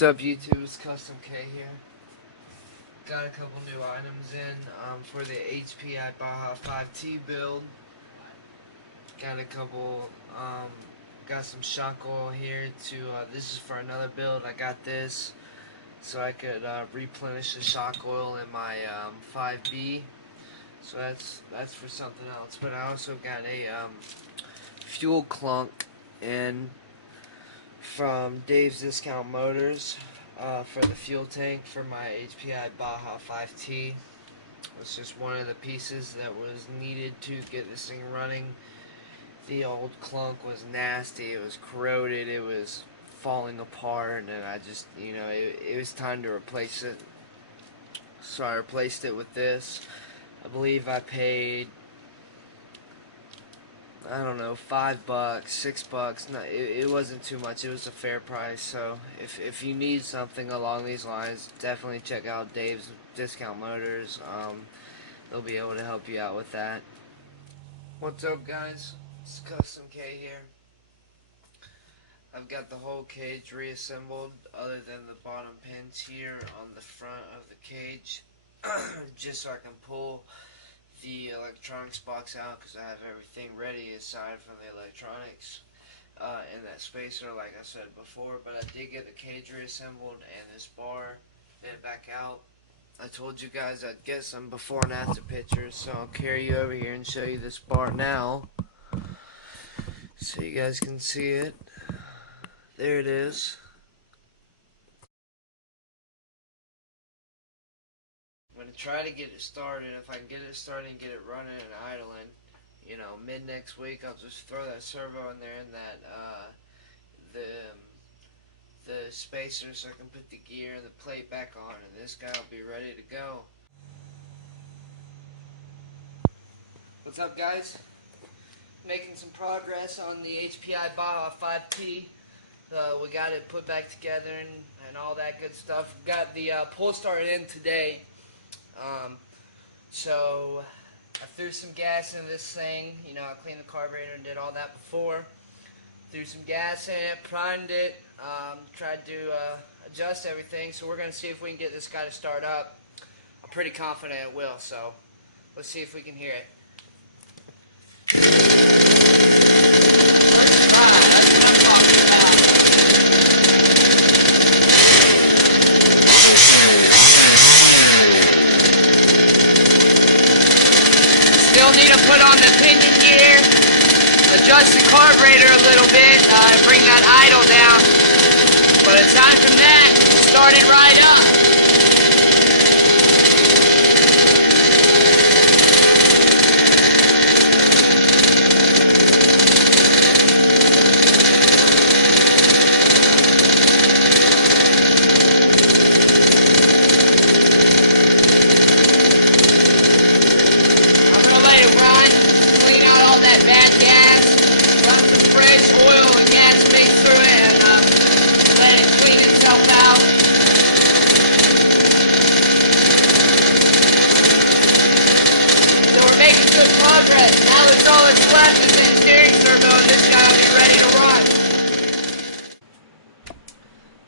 What's up YouTube, it's Kustom K here. Got a couple new items in for the HPI Baja 5T build. Got a couple, got some shock oil here to, this is for another build. I got this so I could replenish the shock oil in my 5B. So that's for something else. But I also got a fuel clunk in from Dave's Discount Motors for the fuel tank for my HPI Baja 5T. It's just one of the pieces that was needed to get this thing running. The old clunk was nasty, it was corroded, it was falling apart, and I just, you know, it was time to replace it. So I replaced it with this. I believe I paid, I don't know, $5, $6. No, it wasn't too much. It was a fair price. So if you need something along these lines, definitely check out Dave's Discount Motors. They'll be able to help you out with that. What's up, guys? It's Kustom K here. I've got the whole cage reassembled, other than the bottom pins here on the front of the cage, just so I can pull the electronics box out, because I have everything ready aside from the electronics and that spacer, like I said before. But I did get the cage reassembled and this bar back out. I told you guys I'd get some before and after pictures, so I'll carry you over here and show you this bar now so you guys can see it. There it is. I'm going to try to get it started. If I can get it started and get it running and idling, you know, mid next week, I'll just throw that servo in there and that the spacer, so I can put the gear and the plate back on, and this guy will be ready to go. What's up, guys? Making some progress on the HPI Baja 5T. We got it put back together and all that good stuff. Got the pull start in today. So I threw some gas in this thing. You know, I cleaned the carburetor and did all that before. Threw some gas in it, primed it, tried to adjust everything. So we're going to see if we can get this guy to start up. I'm pretty confident it will, so let's see if we can hear it. Still need to put on the pinion gear, adjust the carburetor a little bit, bring that idle down. But aside from that, start it right up. Bad gas, run some fresh oil and gas mix through it, and let it clean itself out. So we're making good progress. Now that's all that's left is the steering servo, and this guy will be ready to run.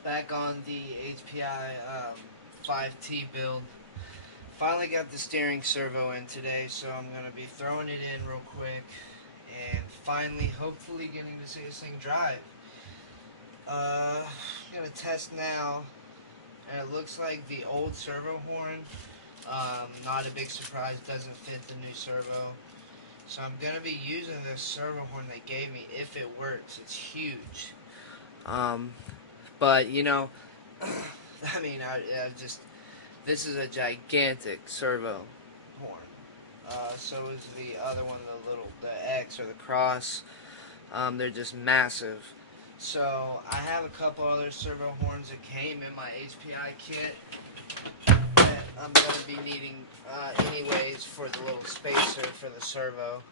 Back on the HPI 5T build. Finally got the steering servo in today, so I'm going to be throwing it in real quick and finally, hopefully, getting to see this thing drive. I'm going to test now, and it looks like the old servo horn, not a big surprise, doesn't fit the new servo. So I'm going to be using this servo horn they gave me if it works. It's huge. But, you know, I mean, this is a gigantic servo horn. So is the other one, the X or the Cross. They're just massive. So I have a couple other servo horns that came in my HPI kit that I'm going to be needing anyways for the little spacer for the servo.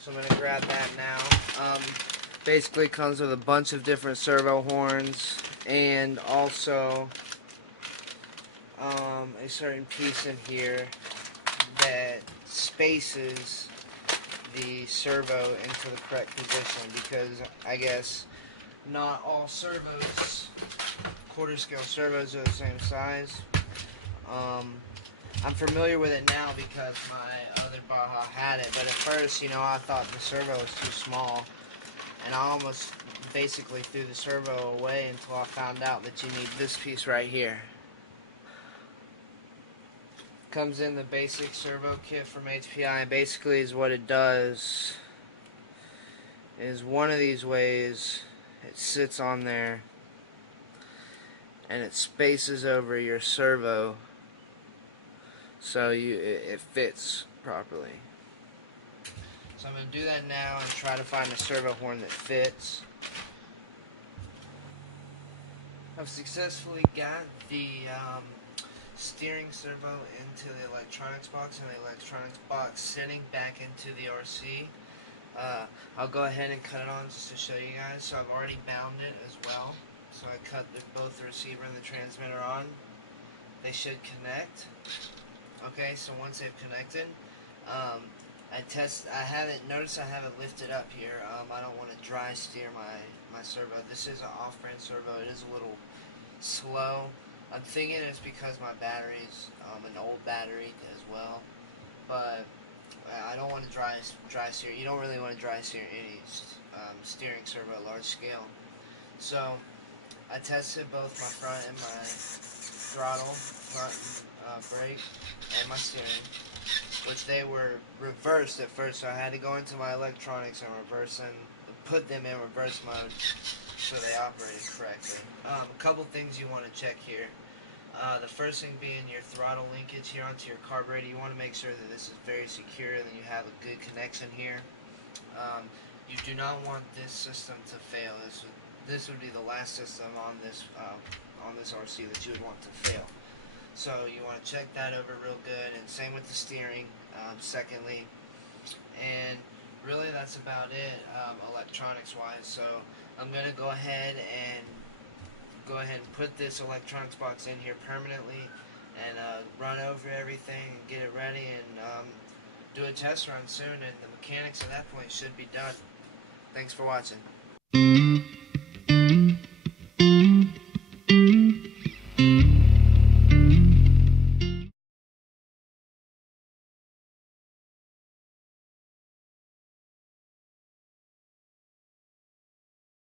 So I'm going to grab that now. Basically comes with a bunch of different servo horns and also a certain piece in here that spaces the servo into the correct position, because I guess not all servos quarter scale servos are the same size. I'm familiar with it now because my other Baja had it, but at first, you know, I thought the servo was too small, and I almost basically threw the servo away until I found out that you need this piece right here. Comes in the basic servo kit from HPI. Basically is what it does is one of these ways it sits on there and it spaces over your servo so it fits properly. So I'm going to do that now and try to find a servo horn that fits. I've successfully got the steering servo into the electronics box, and the electronics box sitting back into the RC. I'll go ahead and cut it on just to show you guys. So I've already bound it as well. So I cut both the receiver and the transmitter on. They should connect. Okay, so once they've connected, I haven't lifted up here. I don't want to dry steer my servo. This is an off-brand servo. It is a little slow. I'm thinking it's because my battery's an old battery as well, but I don't want to dry steer. You don't really want to dry steer any steering servo at large scale. So I tested both my front and my throttle, front brake, and my steering, which they were reversed at first, so I had to go into my electronics and put them in reverse mode so they operated correctly. A couple things you want to check here. The first thing being your throttle linkage here onto your carburetor. You want to make sure that this is very secure and that you have a good connection here. You do not want this system to fail. This would be the last system on this RC that you would want to fail. So you want to check that over real good, and same with the steering. Secondly, and really that's about it electronics wise. So I'm gonna go ahead and put this electronics box in here permanently and run over everything and get it ready and do a test run soon, and the mechanics at that point should be done. Thanks for watching.